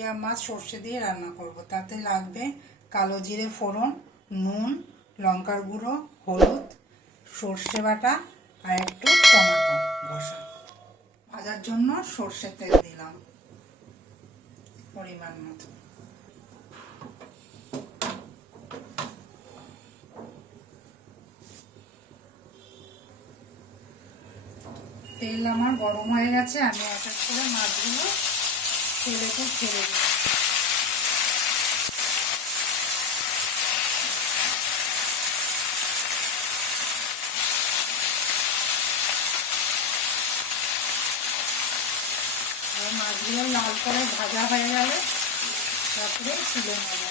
Tilapia মাছ সর্ষে দিয়ে রান্না করব। তাতে লাগবে কালো জিরে ফোড়ন, নুন, লঙ্কার গুঁড়ো, হলুদ, সর্ষে বাটা আর একটু টমেটো ঘষা। ভাজার জন্য সর্ষের তেল দিলাম পরিমাণ মতো। তেল আমার গরম হয়ে গেছে, আমি এক এক করে মাছগুলো তেলেতে ছেড়ে দিই। মাছগুলো লাল করে ভাজা হয়ে গেলে তারপরে তুলে নেব।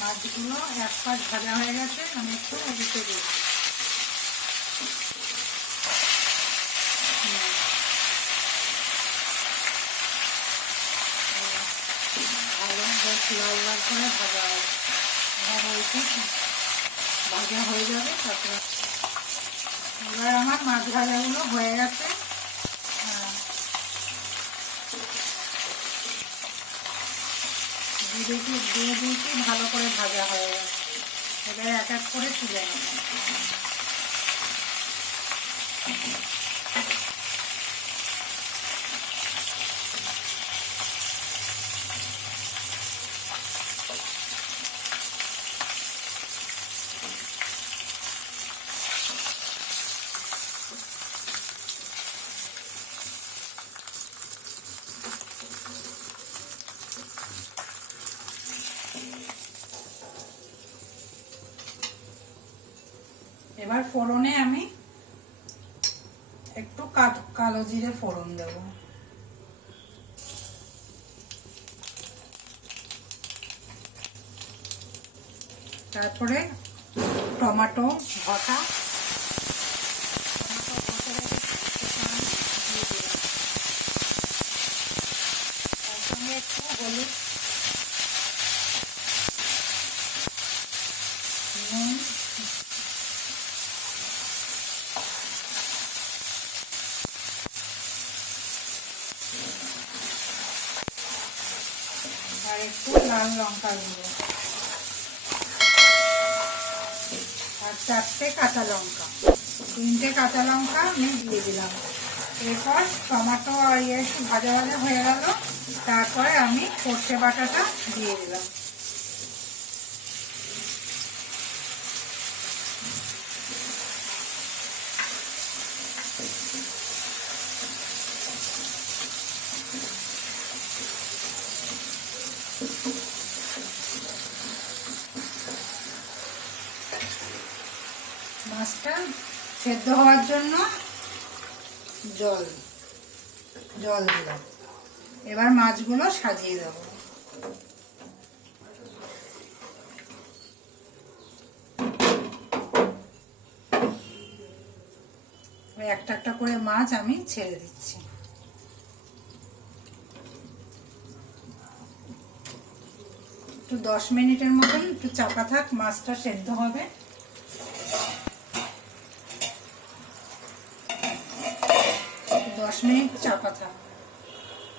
মাছগুলো এক পাশ ভাজা হয়ে গেছে, আমি একটু উল্টে দিই। ভালো বেশ লাল লাল করে ভাজা হয়, এবার ওইটি ভাজা হয়ে যাবে। তারপরে এবার আমার মাছ ভাজাগুলো হয়ে গেছে। দিয়ে দিয়েছি, ভালো করে ভাজা হয়ে গেছে। এবার এক এক করে তুলে নেব। এবার ফোড়নে আমি একটু কালো জিরে ফোড়ন দেব। তারপরে টমেটো ঘষা একটু হলুদ, নুন, আর একটু লাল লঙ্কার গুঁড়ো আর 4টে কাঁচা লঙ্কা, 3টে কাঁচা লঙ্কা আমি দিয়ে দিলাম। এরপর টমেটো আর একটু ভাজা ভাজা হয়ে গেল, তারপরে আমি সর্ষে বাটাটা দিয়ে দিলাম। মাছটা সেদ্ধ হওয়ার জন্য জল দিলাম। এবার মাছগুলো সাজিয়ে দেব। একটা একটা করে মাছ আমি ছেড়ে দিচ্ছি। একটু 10 মিনিটের মতন একটু চাপা থাক, মাছটা সেদ্ধ হবে। মিনিট চাপা থাক,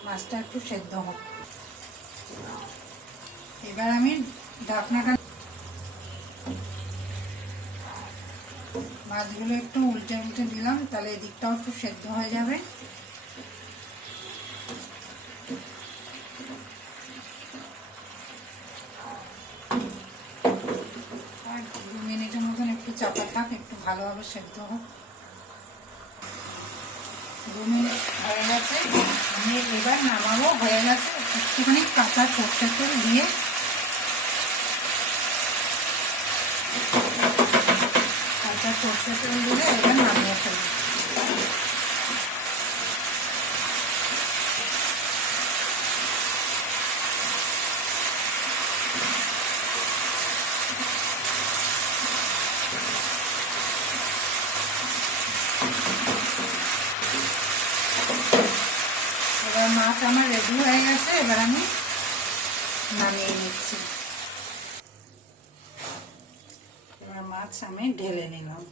মাছটা একটু সেদ্ধ হোক। এবার আমি ঢাকনাটা, মাছগুলো একটু উল্টে উল্টে দিলাম, তাহলে এদিকটাও একটু সেদ্ধ হয়ে যাবে। আর 2 মিনিটের মতন একটু চাপা থাক, একটু ভালোভাবে সেদ্ধ হোক। 2 মিনিট হয়ে গেছে, আমি এবার নামাবো। হয়ে গেছে, একটুখানি কাঁচা সর্ষের তেল দিয়ে এবার নামিয়ে ফেলবো। মাছ আমার রেডি হয়ে গেছে, এবার আমি নামিয়ে নিচ্ছি। এবার মাছ আমি ঢেলে নিলাম।